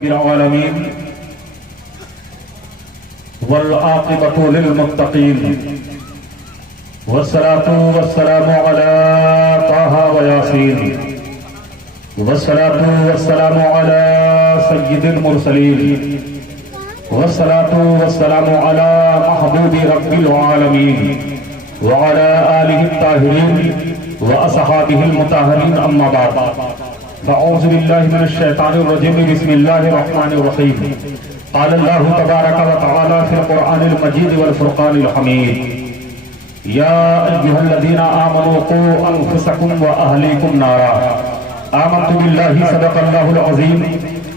العالمين والعاقبة للمتقين والصلاة والسلام على طه وياسين والصلاة والسلام على سيد المرسلين والصلاة والسلام على محبوب رب العالمين وعلى آله الطاهرين وأصحابه المطهرين أما بعد فأعوذ بالله من الشيطان الرجيم بسم الله الرحمن الرحيم قال الله تبارك وتعالى في القرآن المجيد والفرقان الحميد يا أيها الذين آمنوا قوا أنفسكم وأهليكم نارا آمنت بالله صدق الله العظيم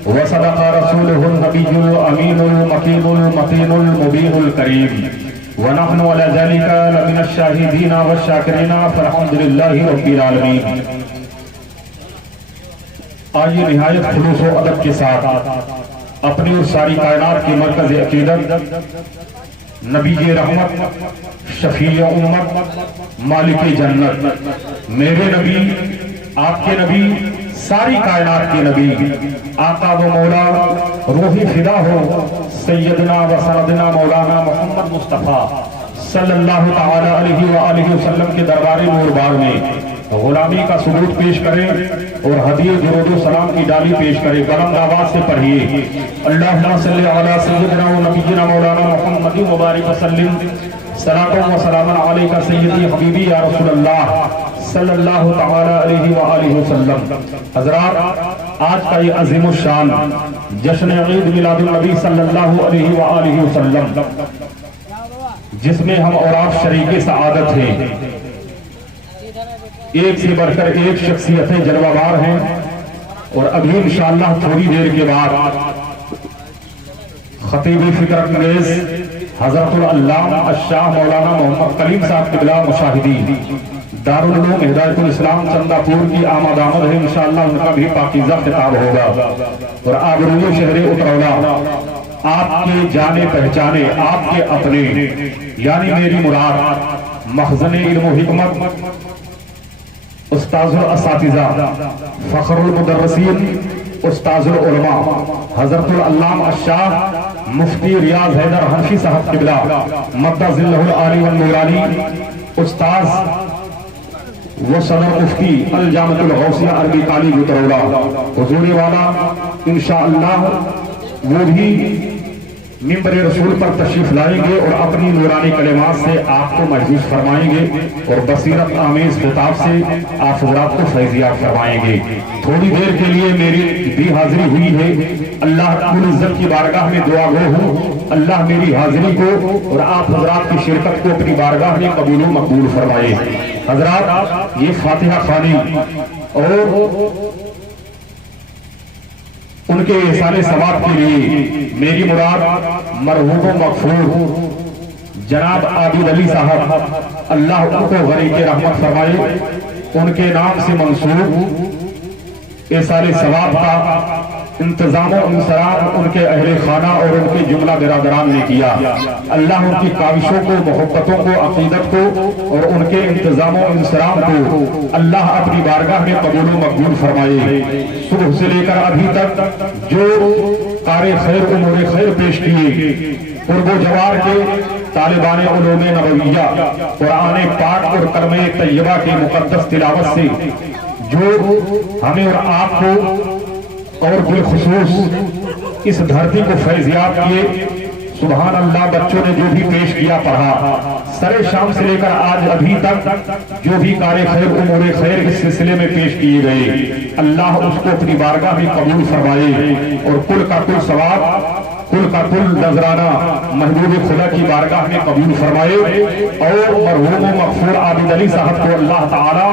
وصدق رسوله النبي الأمين المكين المتين المبين الكريم ونحن على ذلك لمن الشاهدين والشاكرين فالحمد لله رب العالمين. آئیے نہایت خلوص و ادب کے ساتھ اپنی اور ساری کائنات کی مرکز عقیدت نبی رحمت شفیع امت مالک جنت میرے نبی آپ کے نبی ساری کائنات کے نبی آقا و مولا روحی فدا ہو سیدنا و سندنا مولانا محمد مصطفیٰ صلی اللہ تعالی علیہ وآلہ وسلم کے دربار نوربار میں غلامی کا ثبوت پیش کریں اور ہدیہ درود و سلام کی ڈالی پیش کریں. بلند آواز سے پڑھیے اللہم صلی علی سیدنا و نبینا مولانا محمد مبارک وسلم صلاۃ و سلام علیک سیدی حبیبی یا رسول اللہ صلی اللہ تعالی علیہ وآلہ وسلم. حضرات، آج کا یہ عظیم الشان جشن عید میلاد النبی صلی اللہ علیہ وآلہ وسلم جس میں ہم اور آپ شریک سعادت ہیں، ایک سے بڑھ کر ایک شخصیتیں جلوہ بار ہیں، اور ابھی انشاءاللہ تھوڑی دیر کے بعد خطیب فکر انگیز حضرت العلامہ الشاہ مولانا محمد کلیم صاحب قبلہ مشاہدی دارالعلوم ہدایت الاسلام چندہ پور کی آمد ہے. انشاءاللہ ان کا بھی پاکیزہ خطاب ہوگا. اور آبروی شہر اترولہ آپ کے جانے پہچانے آپ کے اپنے یعنی میری مراد مخزن علم و حکمت استاذ الاساتذہ فخر المدرسین استاذ العلماء حضرت العلامہ الشاہ مفتی ریاض حیدر حنفی صاحب قبلہ مدہ ظلہ العالی والنورانی استاذ و صدر مفتی الجامعۃ الغوثیہ عربی کالج اترولہ حضور والا انشاءاللہ وہ بھی ممبر رسول پر تشریف لائیں گے اور اپنی نورانی کلمات سے آپ کو محظوظ فرمائیں گے اور بصیرت آمیز خطاب سے آپ حضرات کو فیضیاب فرمائیں گے. تھوڑی دیر کے لیے میری بھی حاضری ہوئی ہے. اللہ رب العزت کی بارگاہ میں دعا گو ہوں اللہ میری حاضری کو اور آپ حضرات کی شرکت کو اپنی بارگاہ میں قبول و مقبول فرمائے. حضرات، یہ فاتحہ خوانی اور ان کے احسان ثواب کے لیے میری مراد مرحوم و مغفور جناب عابد علی صاحب اللہ ان کو غریق رحمت فرمائے، ان کے نام سے منسوب احسان ثواب کا انتظام و انصراف ان کے اہل خانہ اور ان کے جملہ برادران نے کیا. اللہ ان کی کاوشوں کو محبتوں کو عقیدت کو اور ان کے انتظام و انصراف کو اللہ اپنی بارگاہ میں قبول و مقبول فرمائے. صبح سے لے کر ابھی تک جو کار خیر امور خیر پیش کیے قرب و جوار کے طالبان علوم نبویہ قرآن پاک اور کلمہ طیبہ کے مقدس تلاوت سے جو ہمیں اور آپ کو اور بالخصوص اس دھرتی کو فیضیاب کیے. سبحان اللہ، بچوں نے جو بھی پیش کیا پڑھا سر شام سے لے کر آج ابھی تک جو بھی کار خیر امور خیر اس سلسلے میں پیش کیے گئے اللہ اس کو اپنی بارگاہ میں قبول فرمائے اور کل کا کل ثواب کل کا کل نذرانہ محبوب خدا کی بارگاہ میں قبول فرمائے اور مرحوم و مغفور عابد علی صاحب کو اللہ تعالی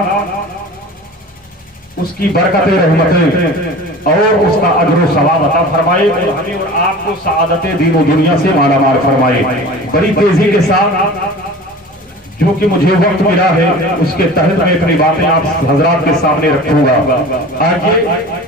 اس کی برکت رحمتیں اور اس کا اجر و ثواب عطا فرمائے اور ہمیں اور آپ کو سعادت دین و دنیا سے مالا مال فرمائے. بڑی تیزی کے ساتھ جو کہ مجھے وقت ملا ہے اس کے تحت میں اپنی باتیں آپ حضرات کے سامنے رکھوں گا. آئیے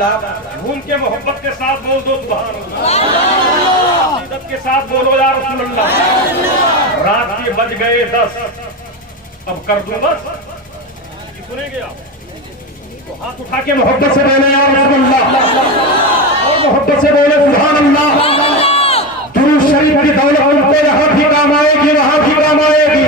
جھوم کے محبت کے ساتھ بول دو سبحان اللہ، عقیدت کے ساتھ بولو یا رسول اللہ۔ رات کے بج گئے 10، اب کر دوں بس، سنیں گے آپ تو ہاتھ اٹھا کے محبت سے بولے یا رسول اللہ، اور محبت سے بولے سبحان اللہ۔ درود شریف کی دولت ان کو یہاں بھی کام آئے گی، وہاں بھی کام آئے گی۔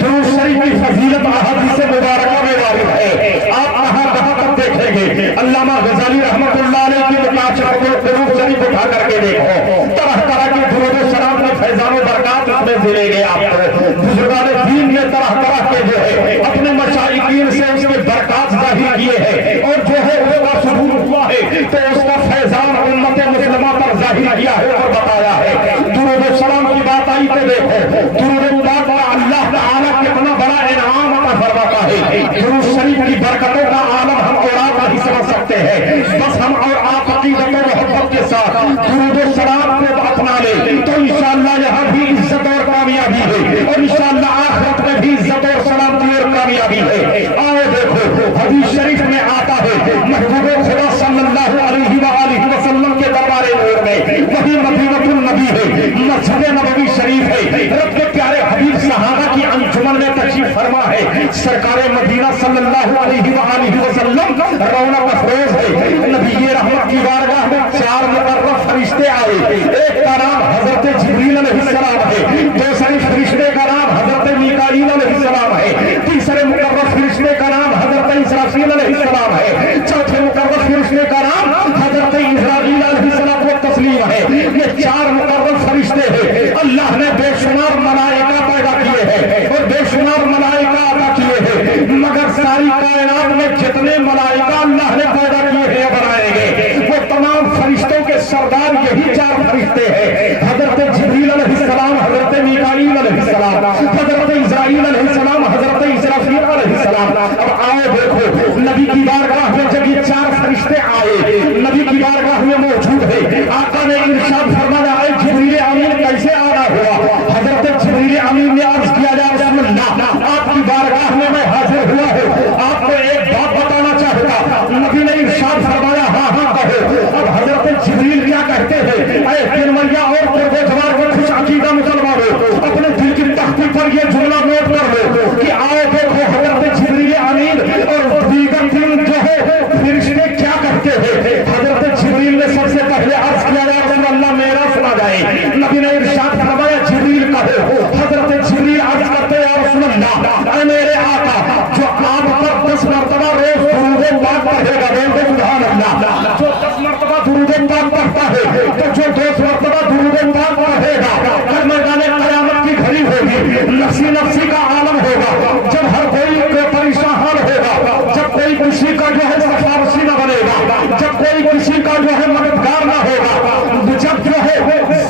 درود شریف کی فضیلت احادیث مبارکہ میں واضح ہے، آپ کہاں تک دیکھیں گے۔ علامہ غزالی رحمۃ اللہ علیہ کی مطالعہ کو درود شریف اٹھا کر کے دیکھو، طرح طرح کے درود و سلام میں فیضان و برکات اس میں ملیں گے آپ کو۔ بزرگان دین نے طرح طرح کے جو ہے اپنے مشائخین سے اس کے برکات ظاہر کیے ہیں، اور جو ہے اس کا ظہور ہوا ہے تو اس کا فیضان امت مسلمہ پر ظاہر کیا ہے اور بتایا ہے۔ درود و سلام کی بات آئی تو دیکھو، درود پاک کا اللہ تعالیٰ کتنا بڑا انعام عطا فرماتا ہے۔ درود شریف کی برکتوں کا عالم ہم اور آپ نہیں سمجھ سکتے ہیں، بس ہم اور آپ عقیدت و محبت کے ساتھ درود و سلام کو اپنا لیں تو انشاءاللہ یہاں بھی عزت اور کامیابی ہے، اور انشاءاللہ آخرت میں بھی عزت اور سلامتی اور کامیابی ہے۔ آؤ دیکھو، حدیث شریف میں آتا ہے محبوب خدا صلی اللہ علیہ وآلہ وسلم کے دربار نور میں، وہی مدینہ النبی ہے، مسجد نبوی شریف ہے، رب کے پیارے حبیب صحابہ کی انجمن میں تشریف فرما ہے۔ سرکار مدینہ صلی اللہ علیہ وآلہ وسلم رونق افروز ہے۔ نبی رحمت کی بارگاہ میں 4 مقرب فرشتے آئے، ایک کا نام حضرت جبریل علیہ السلام ہے، دوسرے فرشتے کا نام حضرت میکائیل علیہ السلام ہے، تیسرے مقرب فرشتے کا نام حضرت اسرافیل علیہ السلام ہے، چوتھے مقرب فرشتے کا نام حضرت اسرائیل علیہ السلام و تسلیم ہے۔ یہ 4 مقرب فرشتے ہیں، اللہ نے بے شمار ملائکہ پیدا کیے ہیں اور بے شمار ملائکہ عطا کیے ہیں، مگر ساری کائنات میں جتنے ملائکہ اللہ نے پیدا کیے ہیں بنائے گئے، وہ تمام فرشتوں کے سردار یہی 4 فرشتے ہیں، حضرت جبریل علیہ السلام، حضرت میکائیل علیہ السلام، حضرت اسرائیل علیہ السلام، حضرت اسرافیل علیہ السلام۔ اب آئے دیکھو، نبی کی بارگاہ میں جب یہ 4 فرشتے آئے، نبی کی بارگاہ میں موجود ہے، آقا نے ارشاد فرمایا اے جبریل امین کیسے آنا ہوا؟ حضرت جبریل امین نے عرض کیا یا رسول اللہ، آپ کی بارگاہ میں میں حاضر ہوا ہوں، آپ کو ایک بات بتانا چاہتا۔ نبی نے ارشاد فرمایا ہاں ہاں کہو۔ اب حضرت جبریل کیا کہتے ہیں، اے دلمریا اور پرہیزگار و خوش عقیدہ مسلمانوں، اپنے دل کی تختی پر یہ جملہ نوٹ کر لو کہ آؤ دیکھو حضرت جبریل امین اور دیگر 3 جو ہے فرشتے کیا کہتے ہیں۔ حضرت جبریل نے سب سے پہلے عرض کیا یا رسول اللہ میرا سنا جائے۔ نبی نے ارشاد فرمایا جبریل کہو۔ حضرت جبریل عرض کرتے یا رسول اللہ اے میرے آقا، جو آپ پر 10 مرتبہ روز درود پاک پڑھے گا، سبحان اللہ، جو 10 مرتبہ درود پاک پڑھتا ہے تو جو 2 مرتبہ درود پاک پڑھے گا، کل میدان قیامت کی گھڑی ہوگی، نفسی نفسی کا عالم ہوگا، جب ہر کوئی پریشان حال ہوگا، جب کوئی کسی کا جو ہے سفارشی نہ بنے گا، جب کوئی کسی کا جو ہے مددگار نہ ہوگا، جب جو ہے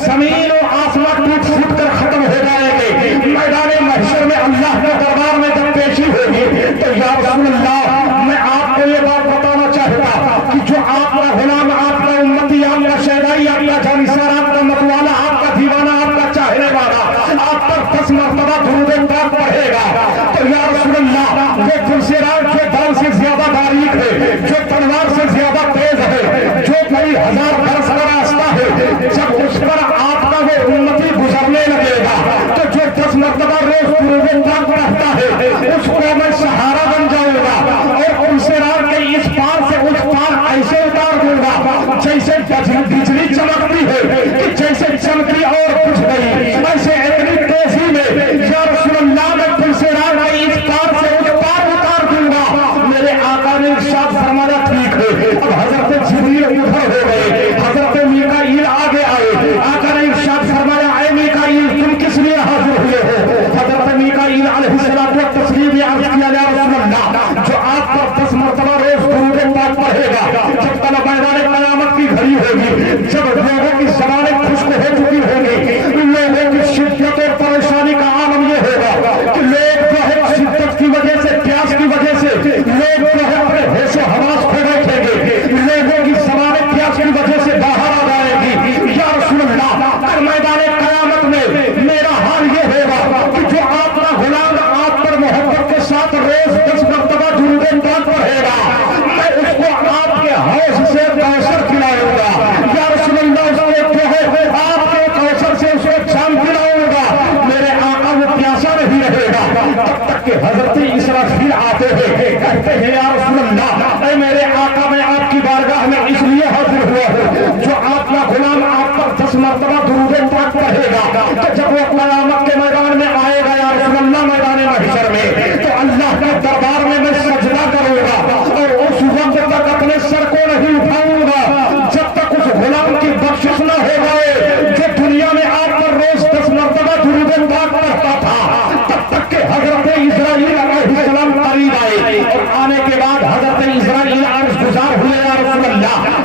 زمین و آسمان ٹوٹ پھوٹ کر ختم ہو جائیں گے، میدان محشر میں اللہ کے دربار میں جب پیشی ہوگی تو یا رسول اللہ میں آپ کو یہ بات بتانا چاہتا کہ جو آپ کا غلام، آپ کا امتی، آپ کا شہدائی، آپ کا جانثار، آپ کا متوالا، آپ کا دیوانہ، آپ کا چاہنے والا آپ پر 10 مرتبہ درود پاک پڑھے گا تو یا رسول اللہ وہ پرسرار کے بال سے زیادہ باریک ہے، جو تلوار سے زیادہ تیز ہے، جو کئی ہزار برس کا راستہ ہے، جب اس پر آپ کا وہ امتی گزرنے لگے گا تو جو 10 مرتبہ روز درود پاک پڑھتا ہے اس کو میں سہارا بن جاؤں گا اور پرسرار کے اس پار سے اس پار ایسے اتار دوں گا جیسے بجلی چمکتی ہے کہ جیسے چمکی اور کچھ نہیں، ایسے اتنی تیزی میں یا رسول اللہ میں پرسرار کے اس پار سے اس پار اتار دوں گا۔ میرے آقا نے ارشاد فرمایا ٹھیک ہے۔ اب حضرت جبریل ادھر ہو گئے، حضرت میکائیل آگے آئے، آقا نے ارشاد فرمایا اے میکائیل تم کس لیے حاضر ہوئے ہو؟ حضرت میکائیل علیہ السلام کو تسلیم عرض کیا یا رسول اللہ، جو آپ پر 10 مرتبہ روز درود پاک پڑھے گا، جب تک میدان قیامت کی گھڑی ہوگی، جب لوگوں کی زبانیں خشک ہو چکی ہوں گی، لوگوں کی شدت اور پریشانی کا عالم یہ ہوگا کہ لوگ جو ہے شدت کی وجہ سے، پیاس کی وجہ سے لوگ جو ہے اپنے ہوش و حواس کھو بیٹھیں گے، لوگ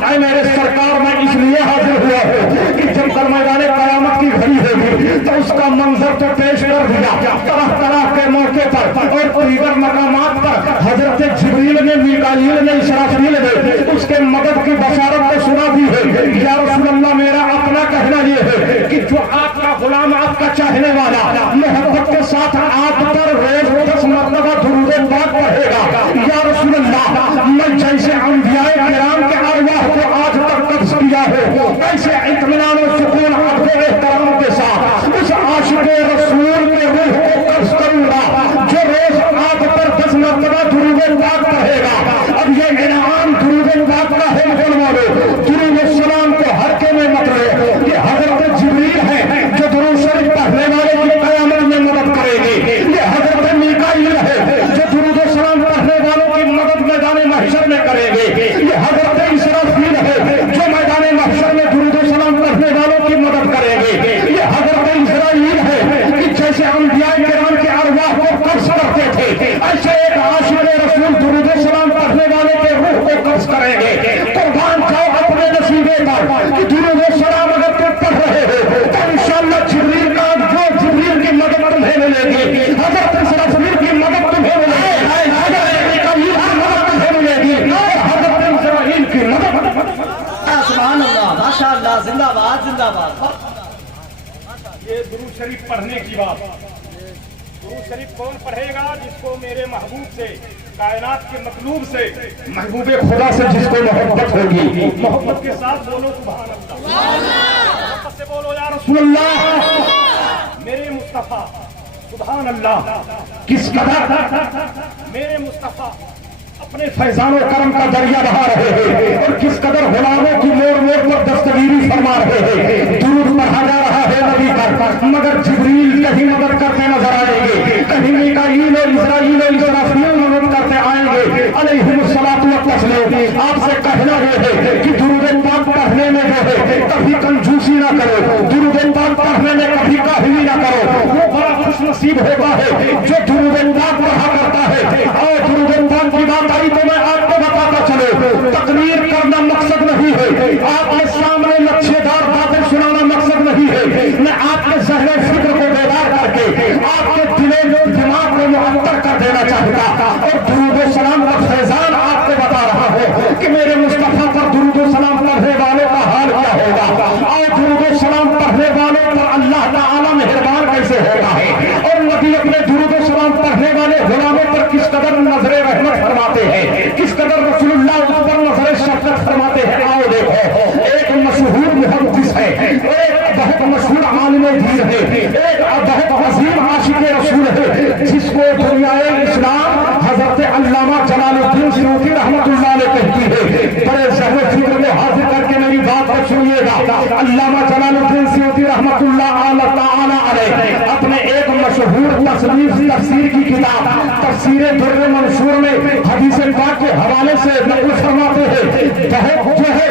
اے میرے سرکار میں اس لیے حاضر ہوا ہوں کہ جب کل میدان قیامت کی گھڑی ہوگی تو اس کا منظر تو پیش کر دیا طرح طرح کے موقع پر اور دیگر مقامات پر حضرت جبریل نے میکائیل نے اسرافیل نے اس کے مدد کی بشارت کو سنا دی ہے یا رسول اللہ میرا اپنا کہنا یہ ہے کہ جو آپ کا غلام آپ کا چاہنے والا محبت کے ساتھ آپ پر روز 10 مرتبہ درود پاک پڑھے گا یا رسول اللہ میں جیسے انبیاء کرام کے ارواح کو آج تک قبض کیا ہے ایسے اطمینان و سکون عرض و احترام کے ساتھ اس عاشق رسول کے روح کو قبض کروں گا جو روز آپ پر 10 مرتبہ درود پاک پڑھے گا اب یہ انعام درود پاک کا ہے مسلمانوں درود السلام کو ہر کے میں مت رہے یہ حضرت جبریل ہے جو درود شریف پڑھنے والے کی قیامت میں مدد کرے گی یہ حضرت میکائیل ہے جو درود السلام پڑھنے والوں کی مدد میدان محشر میں کرے گی یہ حضرت اسرافیل ہے جو میدان محشر میں درود السلام پڑھنے والوں کی مدد کرے گی یہ حضرت اسرائیل ہے کہ جیسے انبیاء کرام کے ارواح کو قبض کرتے تھے ایسے ایک عاشق رسول درود السلام پڑھنے والے کے روح کو قبض کریں گے قربان جاؤ اپنے نصیبے پر کہ درود السلام اگر تم پڑھ رہے ہو تو انشاءاللہ جبریل کا جو جبریل کی مدد تمہیں ملے گی حضرت اسرافیل کی مدد تمہیں ملے گی حضرت میکائیل کی مدد تمہیں ملے گی اور حضرت اسرائیل کی مدد سبحان اللہ ماشاءاللہ زندہ باد زندہ باد یہ درود شریف پڑھنے کی بات درود شریف کون پڑھے گا جس کو میرے محبوب سے کائنات کے مطلوب سے محبوب خدا سے جس کو محبت ہوگی محبت کے ساتھ بولو سبحان اللہ محبت سے بولو یا رسول اللہ میرے مصطفیٰ سبحان اللہ کس قدر میرے مصطفیٰ اپنے فیضان و کرم کا دریا بہا رہے ہیں اور کس قدر غلاموں کی موڑ موڑ پر دستگیری فرما رہے ہیں درود پڑھا جا رہا ہے نبی پر مگر جبریل کہیں مدد کرتے نظر آئیں گے کہیں میکائیل و اسرائیل و اسرافیل مدد کرتے آئیں گے علیہم الصلاۃ والتسلیم آپ سے کہنا یہ ہے کہ درود پاک پڑھنے میں جو ہے کبھی کنجوسی نہ کرو درود پاک پڑھنے میں کبھی کاہلی نہ کرو وہ بڑا خوش نصیب ہوتا ہے جو درود پاک پڑھا کرتا ہے اور درود پاک کی بات آئی تو میں آپ کو بتاتا چلو تقریر کرنا مقصد نہیں ہے آپ کے سامنے لچھے دار باتیں سنانا مقصد نہیں ہے میں آپ کے ذہن فکر کو بیدار کر کے آپ کے دل و دماغ کو معطر کر دینا چاہتا اور درود و سلام کا فیضان آپ کو بتا رہا ہوں کہ میرے مصطفیٰ پر درود و سلام پڑھنے والوں کا حال کیا ہوگا اور درود و سلام پڑھنے والوں پر اللہ تعالی مہربان کیسے ہوتا ہے اور نبی اپنے درود و سلام پڑھنے والے غلاموں پر کس قدر نظر رحمت فرماتے ہیں کس قدر رسول اللہ اس پر نظر شفقت فرماتے ہیں آؤ دیکھو ایک مشہور محدث ہے ایک بہت مشہور عالم دین ہے ایک بہت عظیم عاشق رسول ہے جس کو دنیائے اسلام حضرت علامہ جلال الدین سیوطی رحمۃ اللہ علیہ کہتی ہے بڑے ذہن فکر میں حاضر کر کے میری بات کو سنیے گا علامہ جلال الدین سیوطی رحمۃ اللہ تعالی علیہ اپنے ایک مشہور تفسیر کی کتاب تفسیر در منصور میں حدیث پاک کے حوالے سے نقل فرماتے ہیں بہت جو ہے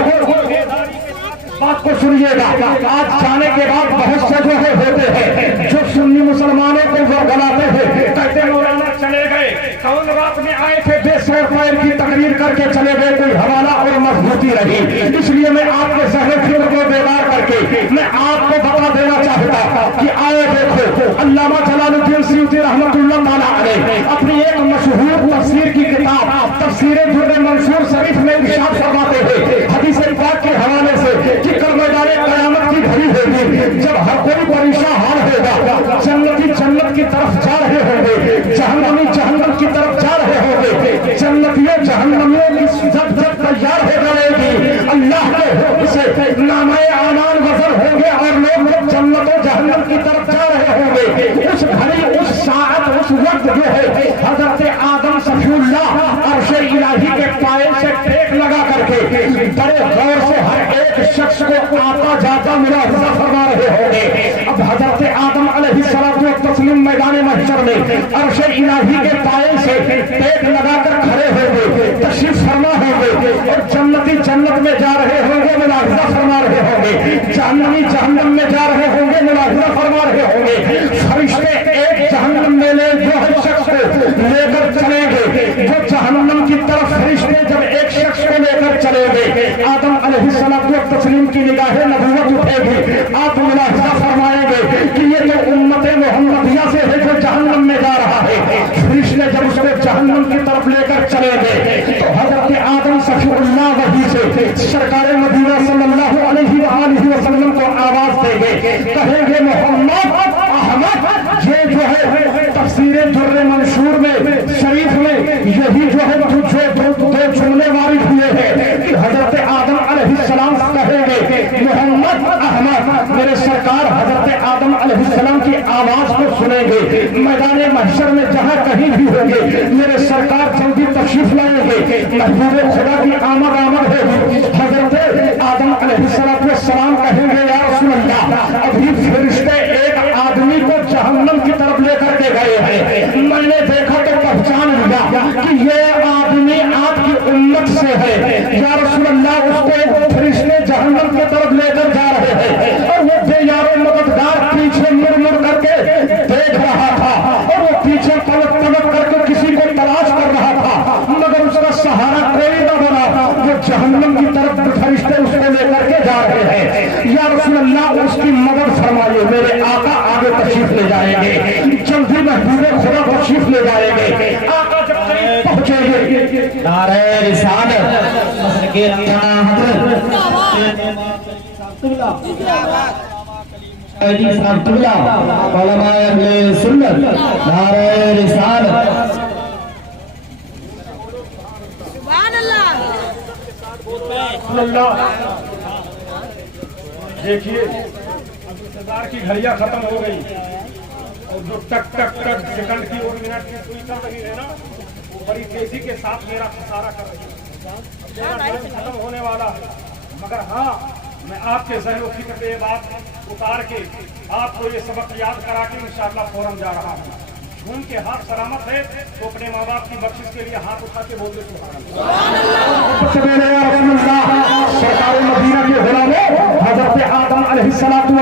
بات کو سنیے گا آج جانے کے بعد بہت سے جو ہے ہوتے ہیں جو سنی مسلمانوں کو وہ گلاتے ہیں کہتے مولانا چلے گئے کون رات میں آئے تھے بے سیر پیر کی تقریر کر کے چلے گئے کوئی حوالہ اور مضبوطی رہی اس لیے میں آپ کے ذہن فکر کو بیدار کر کے میں آپ کو بتا دینا چاہتا کہ آئے دیکھو علامہ جلال الدین سیوطی رحمۃ اللہ تعالی علیہ اپنی ایک مشہور تفسیر کی کتاب تفسیر در منصور شریف میں ارشاد فرماتے ہیں حدیث پاک کے حوالے سے کہ کل میدان قیامت کی گھڑی ہوگی جب ہر کوئی پریشان حال ہوگا جنتی جنت کی طرف جا رہے ہوں گے جہنمی جہنم کی طرف جا رہے ہوں گے جنتیوں جہنمیوں کی جب تیار ہو جائے گی اللہ کے حکم سے نامہ اعمال وزن ہوں گے اور لوگ جنت و جہنم کی طرف جا رہے ہوں گے اس گھڑی اس ساعت اس وقت جو ہے حضرت آدم صفی اللہ عرش الہی کے پائے سے ٹیک لگا کر کے بڑے غور سے ہر ایک شخص کو آتا جاتا ملاحظہ فرما رہے ہوں گے اب حضرت آدم علیہ الصلوۃ والتسلیم میدان محشر میں عرش الہی کے پائے سے ٹیک لگا کر کھڑے ہوں گے تشریف فرما ہوں گے اور جنتی جنت میں جا رہے ہوں گے ملاحظہ فرما رہے ہوں گے جہنمی جہنم میں جا رہے ہوں گے ملاحظہ فرما رہے ہوں گے فرشتے ایک جہنم میں لے جو ہر شخص کو لے کر چلیں گے وہ جہنم کی طرف فرشتے جب ایک شخص کو لے کر چلے گے آدم علیہ السلام کو تسلیم کی نگاہ نبوت اٹھے گی آپ ملاحظہ فرمائیں گے کہ یہ جو امت محمدیہ سے ہے جو جہنم میں جا رہا ہے فرشتے جب اس کو جہنم کی طرف لے کر چلے گئے تو حضرت آدم صفی اللہ وحی سے سرکار مدینہ صلی اللہ علیہ وآلہ وسلم کو آواز دیں گے کہیں گے محمد احمد یہ جو ہے تفسیر در منشور میں شریف میں یہی جو ہے دو جملے وارد ہوئے ہیں کہ حضرت آدم علیہ السلام کہیں گے محمد احمد میرے سرکار حضرت آدم علیہ السلام کی آواز کو سنیں گے میدان محشر میں جہاں کہیں بھی ہوں گے میرے سرکار جلدی تشریف لائیں گے محبوب خدا کی آمد ہے حضرت آدم علیہ السلام کہیں گے یا رسول اللہ ابھی فرشتے ایک آدمی کو جہنم کی طرف لے کر کے گئے ہیں میں نے دیکھا تو پہچان لیا کہ یہ آدمی آپ کی امت سے ہے یا رسول اللہ اس کو فرشتے جہنم کی طرف لے کر جا رہے ہیں اور وہ بے یار و مددگار پیچھے مڑ کر کے دیکھ رہا تھا اور وہ پیچھے پلٹ کر کے کسی کو تلاش کر رہا تھا مگر اس کا سہارا کوئی نہ بنا وہ جہنم کی طرف فرشتے اس کو لے کر کے جا رہے ہیں یا رسول اللہ اس کی مدد فرمائیے میرے آقا آگے تشریف لے جائیں گے جلدی محبوب خدا تشریف لے جائیں گے آقا جب قریب پہنچیں گے نعرہ رسالت مسلک ربنا حضرت صاحب علماء اہل سنت نعرہ رسالت دیکھیے انتظار کی گھڑیاں ختم ہو گئی اور جو ٹک ٹک ٹک سیکنڈ کی اور منٹ کی سوئی چل رہی ہے نا وہ بڑی تیزی کے ساتھ میرا خسارہ کر رہی ہے میرا ٹائم ختم ہونے والا ہے مگر ہاں میں آپ کے ذہن و فکر پہ یہ بات اتار کے آپ کو یہ سبق یاد کرا کے انشاءاللہ فوراً جا رہا ہوں جھوم کے ہاتھ سلامت ہے تو اپنے ماں باپ کی بخشش کے لیے ہاتھ اٹھا کے بولتے سبحان اللہ سرکار مدینہ کے غلاموں حضرت آدم علیہ السلام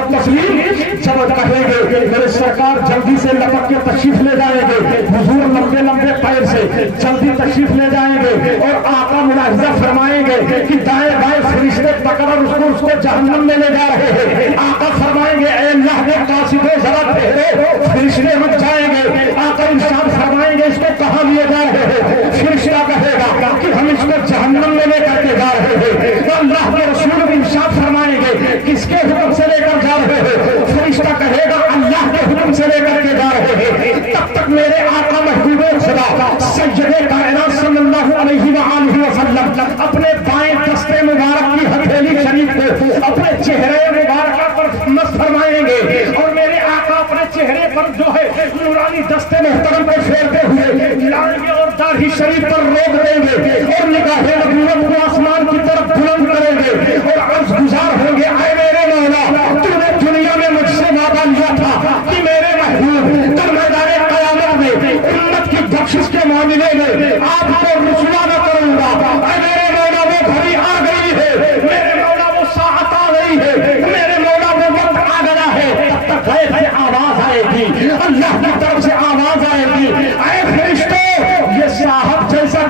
جب کہیں گے میرے سرکار جلدی سے لپک کے تشریف لے جائیں گے حضور لمبے لمبے پیر سے جلدی تشریف لے جائیں گے اور آقا ملاحظہ فرمائیں گے کہ دائیں بائیں فرشتے پکڑ اس کو جہنم میں لے جا رہے ہیں آقا فرمائیں گے اے اللہ کے قاصدو ذرا ٹھہرو فرشتے رک جائیں گے آقا ارشاد فرمائیں گے اس کو کہاں لیے جا رہے ہیں فرشتہ کہے گا کہ ہم اس کو جہنم میں لے کر کے جا رہے ہیں تو اللہ کے رسول ارشاد فرمائیں گے کس کے حکم سے لے کر جا رہے ہیں فرشتہ کہے گا اللہ کے حکم سے لے کر کے جا رہے ہیں تب تک میرے آقا محبوب خدا سید کائنات صلی اللہ علیہ وآلہ وسلم اپنے بائیں دستے مبارک کی ہتھیلی شریف کو اپنے چہرے مبارکہ پر مس فرمائیں گے اور میرے آقا اپنے چہرے پر جو ہے نورانی دستے محترم کو پھیرتے ہوئے لانگے اور داڑھی شریف پر روک دیں گے اور نگاہ نبوت کو آسمان کی طرف بلند کریں گے اور عرض گزار ہوں گے اے میرے مولا تو نے دنیا میں مجھ سے وعدہ لیا تھا کہ میرے محبوب تو میدان قیامت میں امت کی بخشش کے معاملے میں آپ کو رسوا نہ کروں گا اے میرے مولا وہ گھڑی آ گئی ہے میرے مولا وہ ساعت آ گئی ہے میرے مولا وہ وقت آ گیا ہے تب تک غیب سے آواز آئے گی اللہ کی طرف سے آواز آئے گی اے فرشتوں یہ صاحب جیسا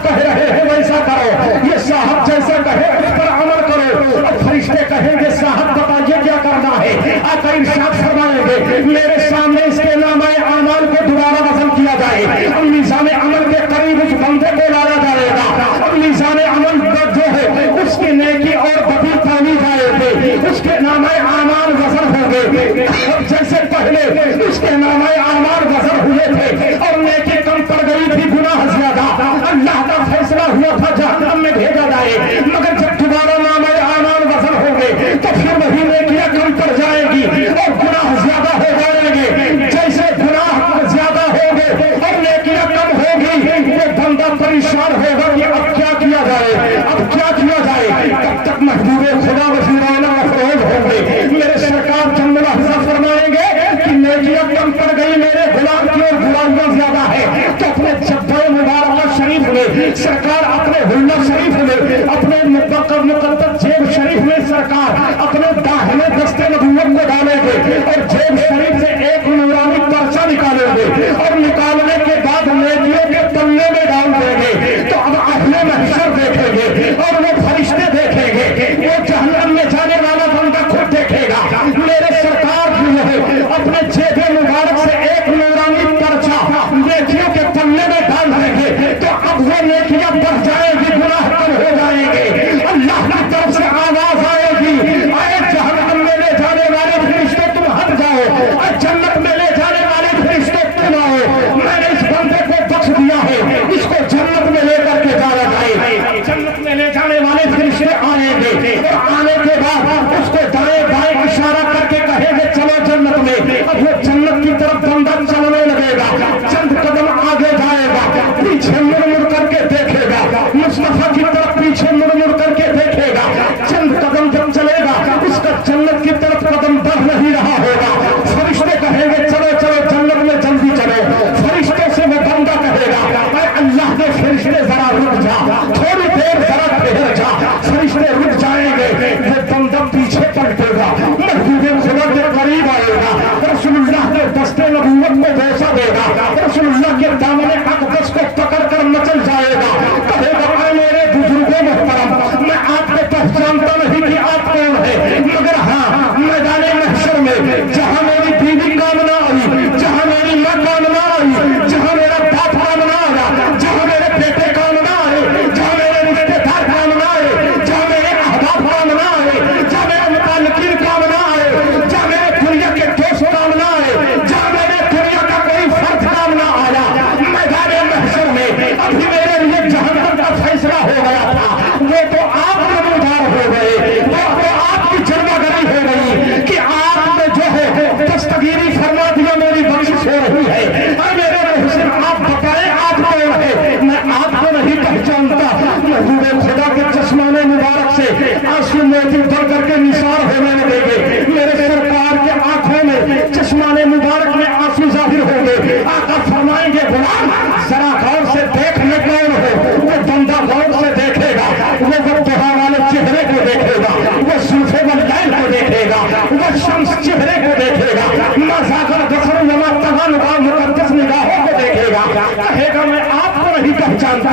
والے فرشتے آئیں گے اور آنے کے بعد اس کو دائیں بائیں اشارہ کر کے کہیں گے چلو جنت میں. اب وہ جنت کی طرف بندہ چلنے لگے گا, چند قدم آگے جائے گا, پیچھے مڑ مڑ کر کے دیکھے گا, مصطفیٰ کی طرف پیچھے مڑ مڑ کر کے دیکھے گا. چند قدم جب چلے گا اس کا جنت کی طرف قدم بڑھ نہیں رہا ہوگا. فرشتے کہیں گے چلو چلو جنت میں جلدی چلو. فرشتے سے وہ بندہ کہے گا اے اللہ کے فرشتے ذرا رک جا, تھوڑی دیر ذرا ٹھہر جا. فرشتے رک جائیں گے, وہ بندہ پیچھے پلٹے گا, محبوب خدا کے قریب آئے گا, رسول اللہ کے دستے نبوت میں بوسہ دے گا, رسول اللہ کے دامن اقدس کو پکڑ کر مچل جائے گا. کہے گا اے میرے بزرگوں محترم, میں آپ کو پہچانتا نہیں کہ آپ کون ہے, مگر ہاں میدان محشر میں جہاں میری بیوی کام نہ آئی, جہاں میری ماں کام نہ آئی, جہاں میرا باپ کام نہ آیا, جہاں میرے بیٹے کام نہ آئے, جہاں میرے رشتے دار کام نہ آئے, جہاں میرے احباب کام نہ آئے, جہاں میرے متعلقین کام نہ آئے, جہاں میرے دنیا کے دوست کام نہ آئے, جہاں میرے دنیا کا کوئی فرد کام نہ آیا, میدان محشر میں ابھی میرے لیے جہنم کا فیصلہ ہو گیا تھا, وہ تو آپ نمودار ہو گئے, وہ تو آپ کی جلوہ گری ہو گئی کہ آپ نے جو ہے دستگیری فرما دیا میری بخشش ہو رہی ہے. اے میرے محسن آپ بتائیں آپ کون ہے, میں آپ کو نہیں پہچانتا. محبوب خدا کے چشمانے مبارک سے آنسو موتی بڑھ کر کے نثار ہونے لگے گے. میرے سرکار کے آنکھوں میں چشمانے مبارک میں آنسو ظاہر ہوں گے. آقا فرمائیں گے غلام ذرا غور سے دیکھ لے کون ہو. وہ بندہ غور سے دیکھے گا, وہ دہا والے چہرے کو دیکھے گا, وہ صوفے والدین کو دیکھے گا, وہ شمس چہرے کو دیکھے گا, مذاکر بصر وما طغى نگاہ مقدس نگاہوں کو دیکھے گا. کہے گا میں آپ کو نہیں پہچانتا.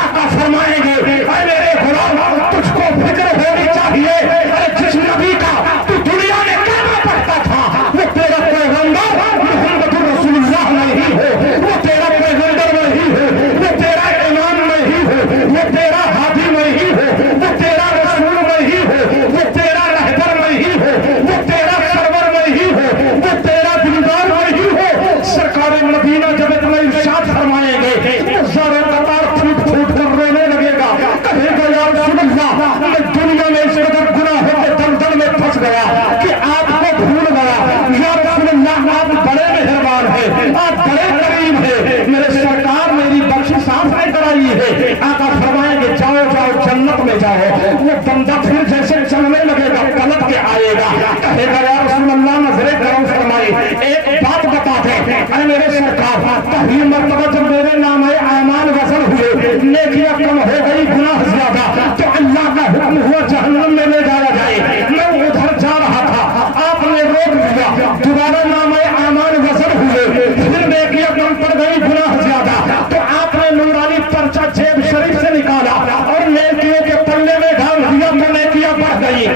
آقا فرمائیں گے اے میرے غلام تجھ کو فکر ہونی چاہیے, اے جس نبی کا تو دنیا میں کلمہ پڑھتا تھا وہ تیرا پیغمبر محمد رسول اللہ نہیں ہو, وہ تیرا پیغمبر نہیں ہو, وہ تیرا امام نہیں ہو, وہ تیرا ہادی نہیں ہو, وہ تیرا رسول نہیں ہو, وہ تیرا رہبر نہیں ہو, وہ تیرا سرور نہیں ہو, وہ تیرا دیندار نہیں ہو. سرکار مدینہ جب اتنا ارشاد فرمائیں گے وہ سارے قطار پھوٹ پھوٹ کر رونے لگے گا. کہے گا یا رسول اللہ میں دنیا میں اس قدر گناہوں کے دلدل میں پھنس گیا کہ آپ کو بھول گیا. یا رسول اللہ آپ بڑے مہربان ہیں, آپ بڑے کریم ہیں, میرے سرکار میری بخشش آپ نے کرائی ہے. آقا فرمائیں گے جاؤ جاؤ جنت میں جاؤ. وہ بندہ پھر جیسے چلنے لگے گا پلٹ کے آئے گا. کہے گا یا رسول اللہ نظر کرم فرمائی, ایک بات بتا دیں اے میرے سرکار, پہلی مرتبہ جب میرے نام اعمال وزن ہوئے, نیکیاں کم ہو گئی, گناہ زیادہ, تو اللہ کا حکم ہوا جہنم میں لے جایا جائے. میں ادھر جا رہا تھا, آپ نے روک دیا, دوبارہ نام اعمال وزن ہوئے, پھر نیکیاں کم پڑ گئی, گناہ زیادہ, تو آپ نے نورانی پرچہ جیب شریف سے نکالا اور نیکیوں کے پلے میں ڈال دیا, تو نیکیاں بڑھ گئی.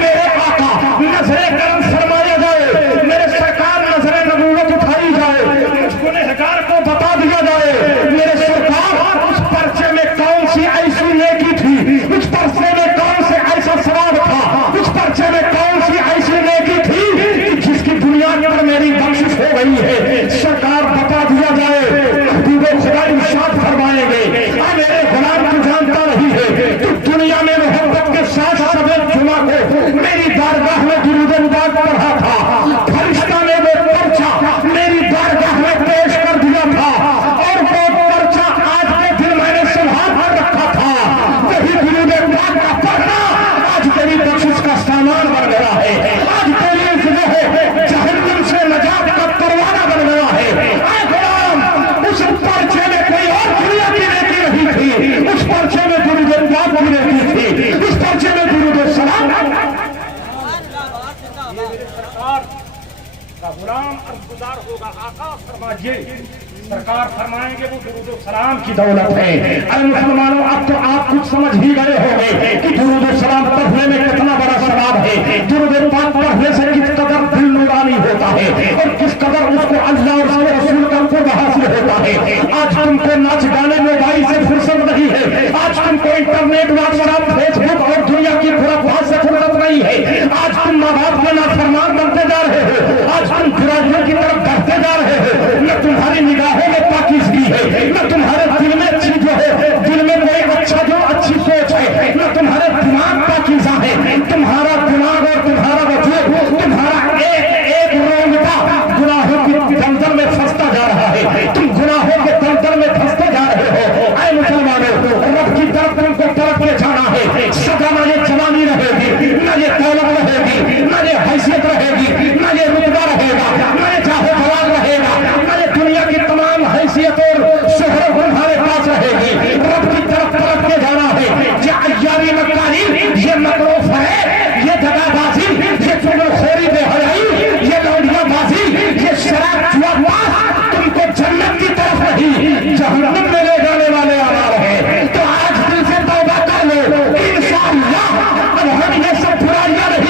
میرے آقا نظر کرم فرمایا جائے, میرے سرکار نظر نبوت اٹھائی جائے, مجھ گنہگار کو بتا دیا جائے میرے سرکار اس پرچے میں کون سی ایسی نیکی تھی, اس پرچے میں کون سے ایسا ثواب تھا, اس پرچے میں کون سی ایسی نیکی تھی جس کی بنیاد پر میری بخشش ہو گئی ہے. سرکار بتا دیا جائے. محبوب خدا ارشاد فرمائیں گے اے میرے غلام تو جانتا نہیں ہے, تو دنیا میں محبت کے ساتھ سبب جمعہ کو میری بارگاہ میں درود و مبارک پڑھا تھا, فرشتہ نے وہ پرچہ میری بارگاہ میں پیش کر دیا تھا, اور وہ پرچہ آج کے دن میں نے سنبھال کر رکھا تھا. وہی درود و مبارک کا پڑھنا آج تیری بخشش کا سامان بن گیا ہے, آج تیری جو ہے جہنم سے نجات کا پروانہ بن گیا ہے. اے غلام اس پرچے میں کوئی اور دنیا کی نیکی نہیں تھی, اس پرچے میں درود و مبارک کی نیکی تھی, اس پرچے میں درود و سلام. کا غلام عرضگزار ہوگا, آقا فرمائیے. سرکار فرمائیں گے وہ درود و سلام کی دولت ہے. اے مسلمانوں اب تو آپ کچھ سمجھ ہی گئے ہوں گے کہ درود و سلام پڑھنے میں کتنا بڑا ثواب ہے. درود پاک پڑھنے سے کس قدر دل نورانی ہوتا ہے اور کس قدر اس کو اللہ اور اس کے رسول کا قرب حاصل ہوتا ہے. آج تم کو ناچ گانے موبائل سے فرصت نہیں ہے, آج تم کو انٹرنیٹ واٹس ایپ فیس بک اور دنیا کی خرافات سے فرصت نہیں ہے. آج تم ماں باپ کے نافرمان بنتے جا رہے ہو, آج تم برائیوں کی طرف بڑھتے جا رہے ہو. نہ تمہاری نگاہوں میں پاکیزگی ہے, نہ تمہارے دل میں اچھی جو ہے, دل میں کوئی اچھا جو اچھی سوچ ہے, نہ تمہارے تمہارا دماغ اور تمہارا وجود تمہارا ایک رونگٹا گناہوں کی دلدل میں پھنستا جا رہا ہے، تم گناہوں کے دلدل میں پھنستے جا رہے ہو۔ اے مسلمانوں، رب کی طرف تم کو طرف کے جانا ہے، سدا نہ یہ جوانی رہے گی، نہ یہ دولت رہے گی، نہ یہ حیثیت رہے گی، نہ یہ رتبہ رہے گا، نہ یہ جاہ و جلال رہے گا، نہ یہ دنیا کی تمام حیثیت اور شہرت تمہارے پاس رہے گی۔ رب کی طرف کے جانا ہے۔ یہ عیاری مکاری، یہ مکر و فریب، یہ دغا بازی، یہ چغل خوری بے حیائی، یہ لونڈیا بازی، یہ شراب جوا باز تم کو جنت کی طرف نہیں جہنم میں لے جانے والے اعمال ہیں۔ تو آج دل سے توبہ کر لو، انشاءاللہ اب ہم یہ سب برائیاں نہیں